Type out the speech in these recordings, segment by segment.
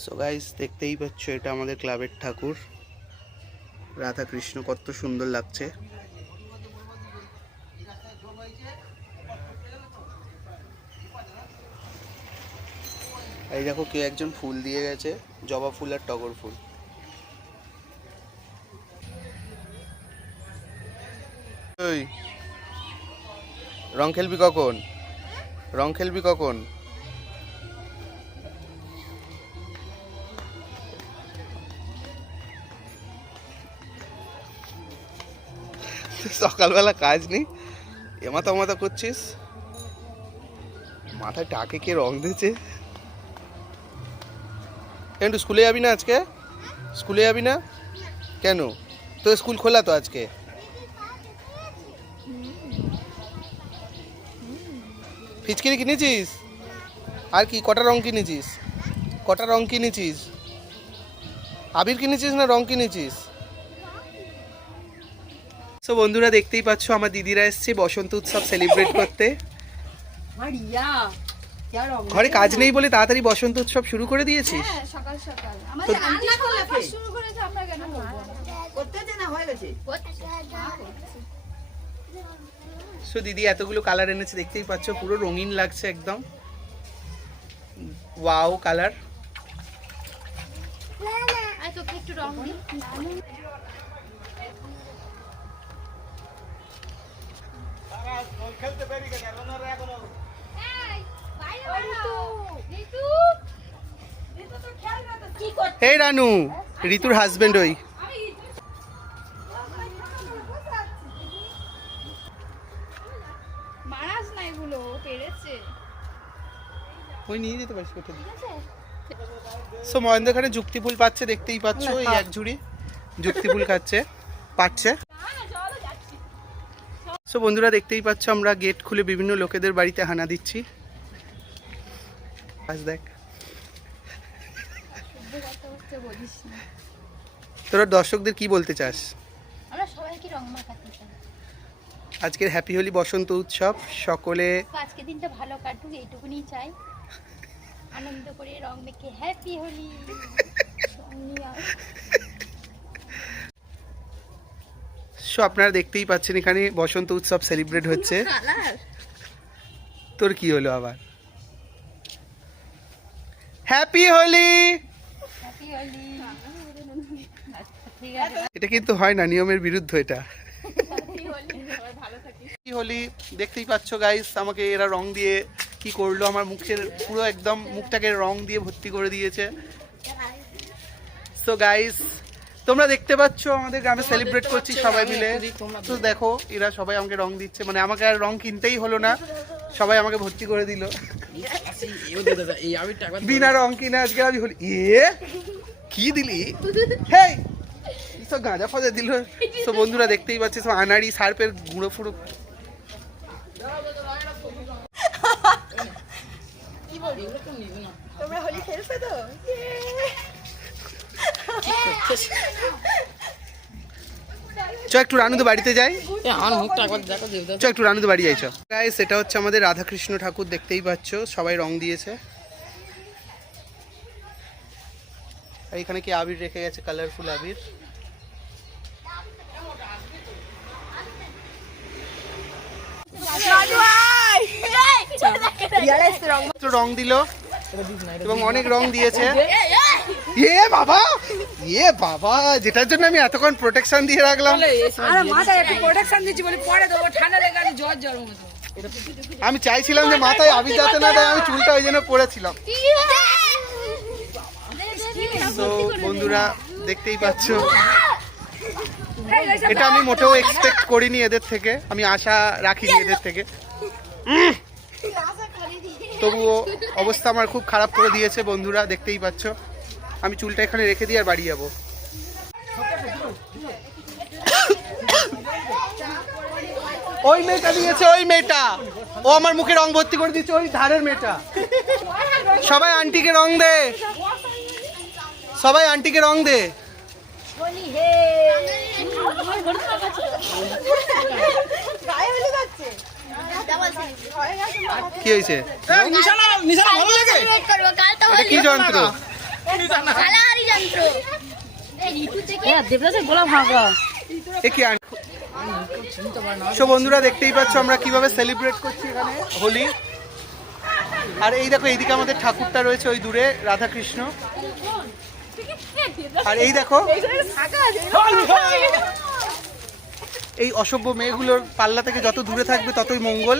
So guys দেখতেই পাচ্ছ, এটা আমাদের ক্লাবের ঠাকুর। রাধা কৃষ্ণ কত সুন্দর লাগছে। এই দেখো, কেউ একজন ফুল দিয়ে গেছে, জবা ফুল আর টগর ফুল। রং খেলবি কখন? রং খেলবি কখন? সকালবেলা কাজ নেই। এমাথা মাথা করছিস? মাথায় টাকে কে রং দিয়েছে? তুই স্কুলে যাবি না আজকে? স্কুলে যাবি না? কেন? তো স্কুল খোলা তো আজকে? ফিচকিরি কিনেছিস? আর কি, কটা রং কিনেছিস? কটা রং কিনেছিস? আবির কিনেছিস না রং কিনেছিস? সো বন্ধুরা দেখতেই পাচ্ছ আমার দিদিরা এসছে বসন্ত উৎসব সেলিব্রেট করতে। ঘরে কাজ নেই বলে তাড়াতাড়ি বসন্ত উৎসব শুরু করে দিয়েছি সো দিদি এতগুলো কালার এনেছে দেখতেই পাচ্ছ পুরো রঙিন লাগছে একদম। ওয়াও কালার এই, রানু ঋতুর হাজবেন্ড ওই। নিয়ে যেতে পারিস কোথায়? সো মহেন্দ্র এখানে যুক্তি ফুল পাচ্ছে দেখতেই পাচ্ছ এই এক ঝুড়ি। যুক্তি ফুল খাচ্ছে পাচ্ছে। সো বন্ধুরা দেখতেই পাচ্ছ আমরা গেট খুলে বিভিন্ন লোকেদের বাড়িতে হানা দিচ্ছি। আজ দেখ। তোরা দর্শকদের কি বলতে চাস? আজকের হ্যাপি হোলি বসন্ত উৎসব সকলে আজকে দিনটা ভালো কাটুক এইটুকুনি চাই। আনন্দ করে রং মেখে হ্যাপি হোলি সো আপনারা দেখতেই পাচ্ছেন এখানে বসন্ত উৎসব সেলিব্রেট হচ্ছে। তোর কি হলো আবার? হ্যাপি হোলি এটা কিন্তু হয় না নিয়মের বিরুদ্ধ এটা। হোলি দেখতেই পাচ্ছ গাইস আমাকে এরা রং দিয়ে কি করল আমার মুখের পুরো একদম মুখটাকে রং দিয়ে ভর্তি করে দিয়েছে। সো গাইস তোমরা দেখতে পাচ্ছ আমাদের গ্রামে সেলিব্রেট করছি সবাই মিলে। তো দেখো এরা সবাই আমাকে রং দিচ্ছে মানে আমাকে আর রং কিনতেই হলো না। সবাই আমাকে ভর্তি করে দিল। বিনা রং কিনে আজকে আমি হলি এ? কি দিলি? হেই! সব গাঁজা ফাজা দিল। তো বন্ধুরা দেখতেই পাচ্ছি সব আনাড়ি সার্পের গুঁড়ো ফুড়ো। তোমরা হোলি খেলছো তো? চ একটু রানুদের বাড়িতে যাই। চ একটু বাড়ি এটা হচ্ছে আমাদের রাধাকৃষ্ণ ঠাকুর দেখতেই পাচ্ছ সবাই রং দিয়েছে। আর এখানে কি আবির রেখে গেছে কালারফুল আবির? তো রং দিল এবং অনেক রং দিয়েছে। এ বাবা! এ বাবা যেটার জন্য আমি এতক্ষণ প্রোটেকশন দিয়ে রাখলাম। আরে মাথায় একটু প্রোটেকশন দিচ্ছি বলে পরে দেবো ঠান্ডা লেগে আছে জ্বর জ্বর মতো আমি চাইছিলাম যে মাথায় আবির যাতে না দেয় আমি চুলটা ওই জন্য পড়েছিলাম তো বন্ধুরা দেখতেই পাচ্ছ। এটা আমি মোটেও এক্সপেক্ট করিনি এদের থেকে। আমি আশা রাখিনি এদের থেকে। তবুও অবস্থা আমার খুব খারাপ করে দিয়েছে বন্ধুরা দেখতেই পাচ্ছ। আমি চুলটা এখানে রেখে দিয়ে আর বাড়ি যাব। ওই মেয়েটা দিয়েছে ওই মেয়েটা। ও আমার মুখে রং ভর্তি করে দিয়েছে ওই ধারের মেয়েটা। সবাই আন্টিকে রং দে। সবাই আন্টিকে রং দে। কি হয়েছে? কি যন্ত্র? সো বন্ধুরা দেখতেই পাচ্ছ আমরা কীভাবে সেলিব্রেট করছি এখানে হোলি। আর এই দেখো এইদিকে আমাদের ঠাকুরটা রয়েছে ওই দূরে রাধা কৃষ্ণ আর এই দেখো এই অসভ্য মেয়েগুলোর পাল্লা থেকে যত দূরে থাকবে ততই মঙ্গল।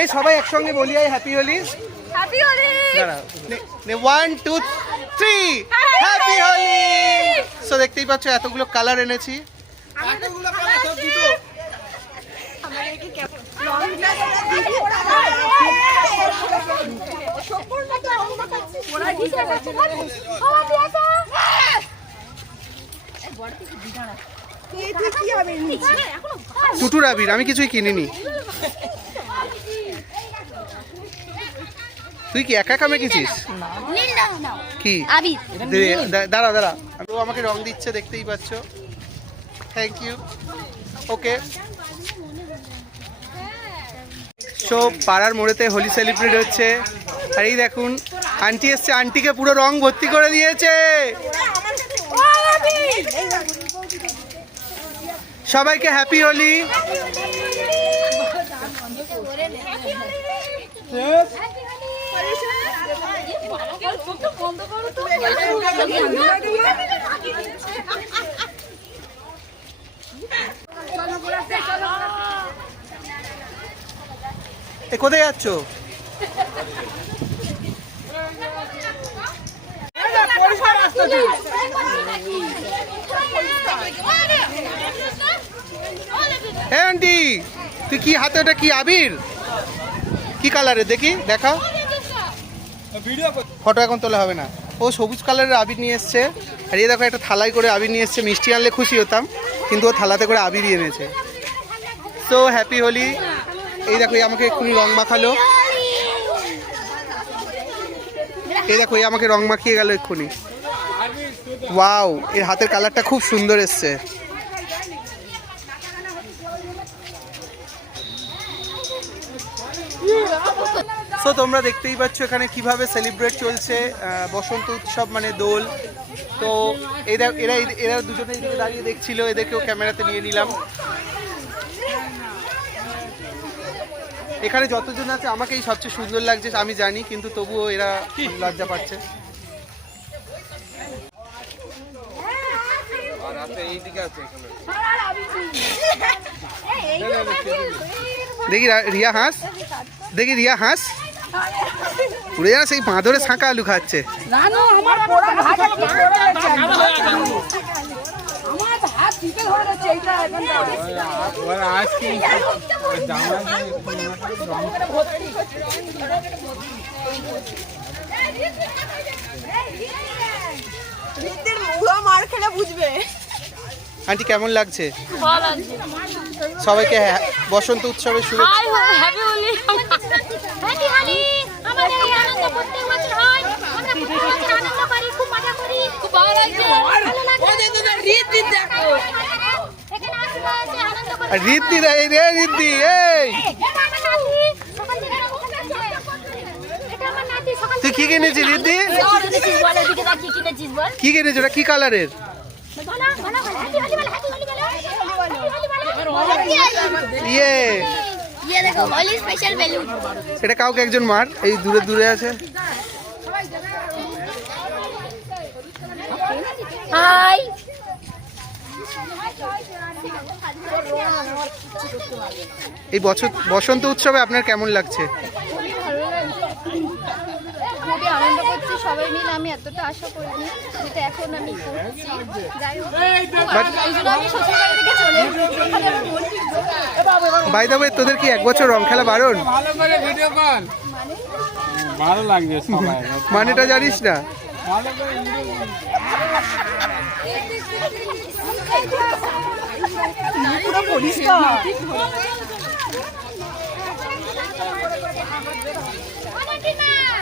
এই সবাই একসঙ্গে বলি I happy Holi. Happy Holi one two three happy Holi so দেখতেই পাচ্ছ এতগুলো কালার এনেছি। টুটুর আবির আমি কিছুই কিনিনি। তুই কি একা দাও নাও কি? দাঁড়া দাঁড়া। ও আমাকে রং দিচ্ছে, দেখতেই পাচ্ছ। থ্যাংক ইউ ওকে সো পাড়ার মোড়েতে হোলি সেলিব্রেট হচ্ছে। আর এই দেখুন, আন্টি এসছে, আন্টিকে পুরো রং ভর্তি করে দিয়েছে। সবাইকে হ্যাপি হোলি। কোথায় যাচ্ছ? হ্যাঁ আন্টি তুই কি হাতে ওটা কি আবির? কি কালারের দেখি দেখা। ফটো এখন তোলা হবে না। ও সবুজ কালারের আবির নিয়ে এসছে। আর এই দেখো, একটা থালায় করে আবির নিয়ে এসছে। মিষ্টি আনলে খুশি হতাম, কিন্তু ও থালাতে করে আবিরই এনেছে। সো হ্যাপি হোলি এই দেখো আমাকে এক্ষুনি রং মাখালো। এই দেখো, এই আমাকে রং মাখিয়ে গেল এক্ষুনি। ওয়াও এর হাতের কালারটা খুব সুন্দর এসছে। সো তোমরা দেখতেই পাচ্ছ এখানে কীভাবে সেলিব্রেট চলছে বসন্ত উৎসব মানে দোল। তো এরা এরা এরা দুজনে এদিকে দাঁড়িয়ে দেখছিল এদেরকেও ক্যামেরাতে নিয়ে নিলাম। এখানে যতজন আছে আমাকেই সবচেয়ে সুন্দর লাগছে আমি জানি কিন্তু তবুও এরা লজ্জা পাচ্ছে। দেখি রিয়া হাঁস। দেখি রিয়া হাঁস। উড়ে যা সেই বাঁদরে শাঁকা আলু খাচ্ছে মার খেলে বুঝবে আন্টি কেমন লাগছে? সবাইকে হ্যা- বসন্ত উৎসবের শুরু রিদ্ধি রে রে রিদ্ধি এই! তুই কি কিনেছিস রিদ্ধি কি কিনেছিস ওটা কি কালারের বলো বলো হ্যাপি হোলি বলো হ্যাপি হোলি বলো হ্যাপি হোলি বলো ইয়ে এটা কাউকে একজন মার? এই দূরে দূরে আছে। এই বছর বসন্ত উৎসবে আপনার কেমন লাগছে? আনন্দ করছি সবাই মিলে আমি এতটা আশা করিনি যেটা এখন আমি করছি। যাই হোক থেকে চলে মন বাই তোদের কি এক বছর রং খেলা বারণ? ভালো করে ভিডিও কল ভালো লাগবে সবাই। মানেটা জানিস না। ভালো করে পুরো পরিষ্কার। চলো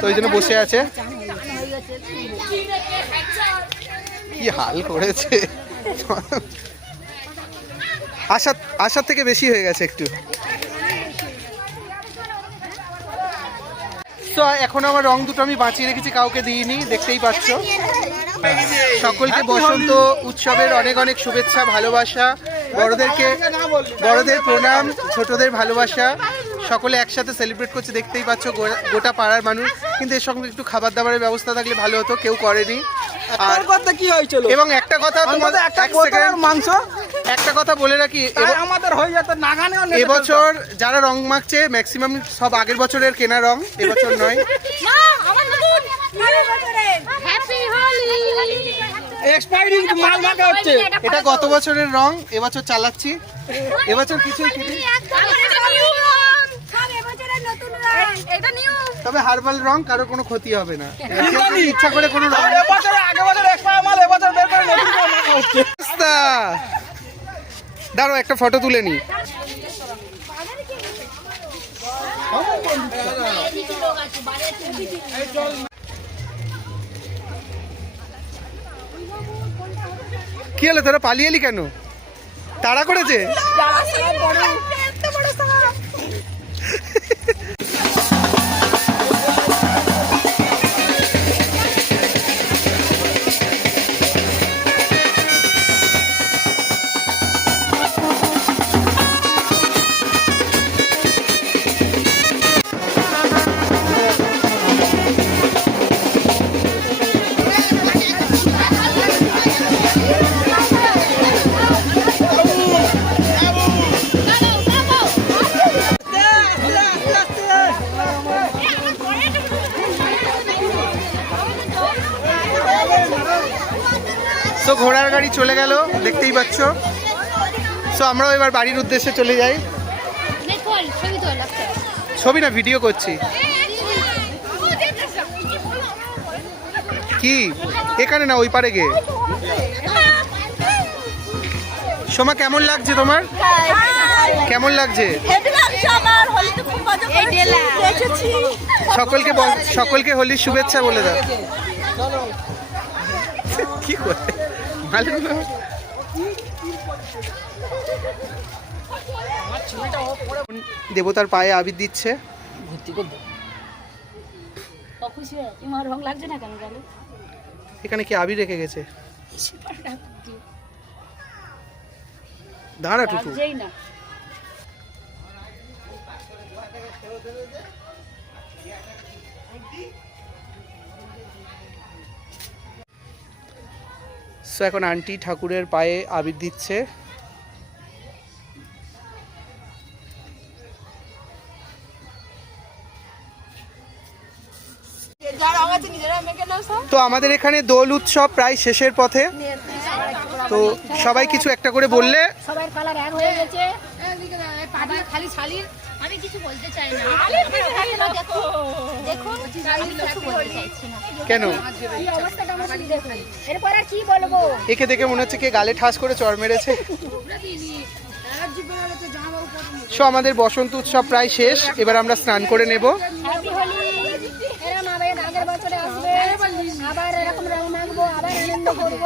তো ওই জন্য বসে আছে। কি হাল করেছে? আশা আশার থেকে বেশি হয়ে গেছে একটু। তো এখন আমার রং দুটো আমি বাঁচিয়ে রেখেছি, কাউকে দিইনি, দেখতেই পাচ্ছ। সকলকে বসন্ত উৎসবের অনেক অনেক শুভেচ্ছা, ভালোবাসা, বড়দেরকে, বড়দের প্রণাম, ছোটদের ভালোবাসা। সকলে একসাথে সেলিব্রেট করছে দেখতেই পাচ্ছ গো- গোটা পাড়ার মানুষ। কিন্তু এর সঙ্গে একটু খাবার দাবারের ব্যবস্থা থাকলে ভালো হতো কেউ করেনি। আর কথা কি হয়েছিল? এবং একটা কথা তোমাদের একটা মাংস। একটা কথা বলে রাখি আমাদের হয়ে যেত নাগানেও এবছর যারা রং মাখছে ম্যাক্সিমাম সব আগের বছরের কেনা রং এবছর নয়। না আমার নতুন হ্যাপি হোলি এক্সপায়ারিং মাল মাখা হচ্ছে। এটা গত বছরের রং এবছর চালাচ্ছি। এবছর কিছুই এটা নিউ তবে হার্বাল রং কারও কোনো ক্ষতি হবে না। ইচ্ছা করে কোনো রং আগে বছর এক্সপায়ার মাল এবছর বের করে দাঁড়াও একটা ফটো তুলে নি। কি হলো তোরা পালিয়ে এলি কেন? তাড়া করেছে। চলে গেল, দেখতেই পাচ্ছ। সো আমরাও এবার বাড়ির উদ্দেশ্যে চলে যাই। ছবি না ভিডিও করছি। কি? এখানে না, ওই পারে গে। সোমা, কেমন লাগছে তোমার? কেমন লাগছে? সকলকে সকলকে হোলির শুভেচ্ছা বলে দাও। কি করে? দেবতার পায়ে আবির দিচ্ছে। খুশি হয়ে তোমার রং লাগছে না এখানে কি আবির রেখে গেছে? দাঁড়া টুটু। না। সো এখন আন্টি ঠাকুরের পায়ে আবির দিচ্ছে। তো আমাদের এখানে দোল উৎসব প্রায় শেষের পথে। তো সবাই কিছু একটা করে বললে। সবার কালার হয়ে গেছে। খালি আমি কিছু বলতে চাই না। দেখুন আমি কিছু বলতে চাইছি না। কেন? কি অবস্থাটা আমার দেখুন এরপর আর কি বলব? একে দেখে মনে হচ্ছে কে গালে ঠাস করে চড় মেরেছে। সো আমাদের বসন্ত উৎসব প্রায় শেষ। এবার আমরা স্নান করে নেব। আবার এরকম রং মাখবো আবার আনন্দ করব।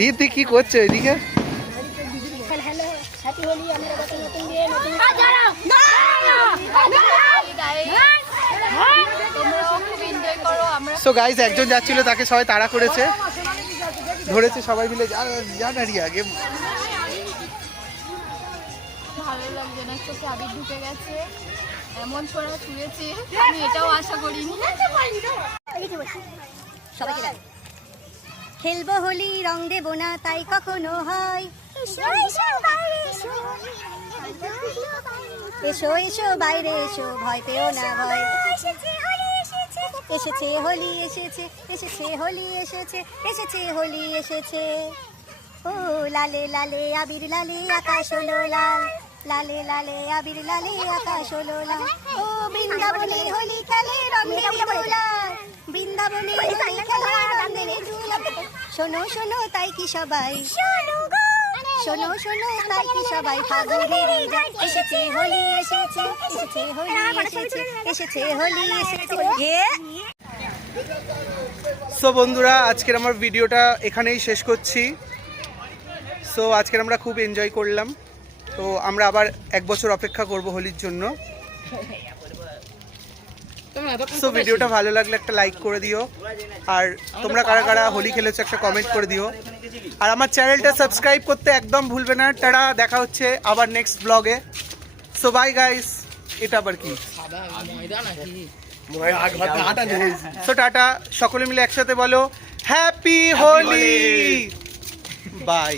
রীতি কি করছে এদিকে? হ্যাপি হোলি আমরা নতুন দিয়ে নতুন সো গাইজ একজন যাচ্ছিল তাকে সবাই তাড়া করেছে। ধরেছে সবাই মিলে। যা যা দাঁড়িয়ে আগে। ভালো লাগছে না চোখে আবির ঢুকে গেছে। এমন ছোড়া ছুঁয়েছে আমি এটাও আশা করিনি। সবাইকে খেলব হোলি রং দেবো না তাই কখনো হয়। এসো এসো বাইরে এসো ভয় পেও না ভয় এসেছে হোলি এসেছে। এসেছে হোলি এসেছে এসেছে হোলি এসেছে ও লালে লালে আবির লালে আকাশ হলো লাল। লালে লালে আবির লালে আকাশ হলো লাল। ও বৃন্দাবনে হোলি খেলে রঙের দোলা বৃন্দাবনে হোলি খেলে রঙের দোলা শোনো শোনো তাই কি সবাই? শোনো শোনো তাই কি সবাই ফাগুনের এসেছে হোলি এসেছে এসেছে হোলি এসেছে এসেছে হোলি এসেছে সো বন্ধুরা আজকের আমার ভিডিওটা এখানেই শেষ করছি। সো আজকের আমরা খুব এনজয় করলাম। তো আমরা আবার এক বছর অপেক্ষা করব হোলির জন্য। সো ভিডিওটা ভালো লাগলে একটা লাইক করে দিও। আর তোমরা কারা কারা হোলি খেলেছো একটা কমেন্ট করে দিও। আর আমার চ্যানেলটা সাবস্ক্রাইব করতে একদম ভুলবে না। তারা দেখা হচ্ছে আবার নেক্সট ব্লগে সো বাই গাইস এটা আবার কি? So tata. সকলে মিলে একসাথে বলো হ্যাপি হোলি বাই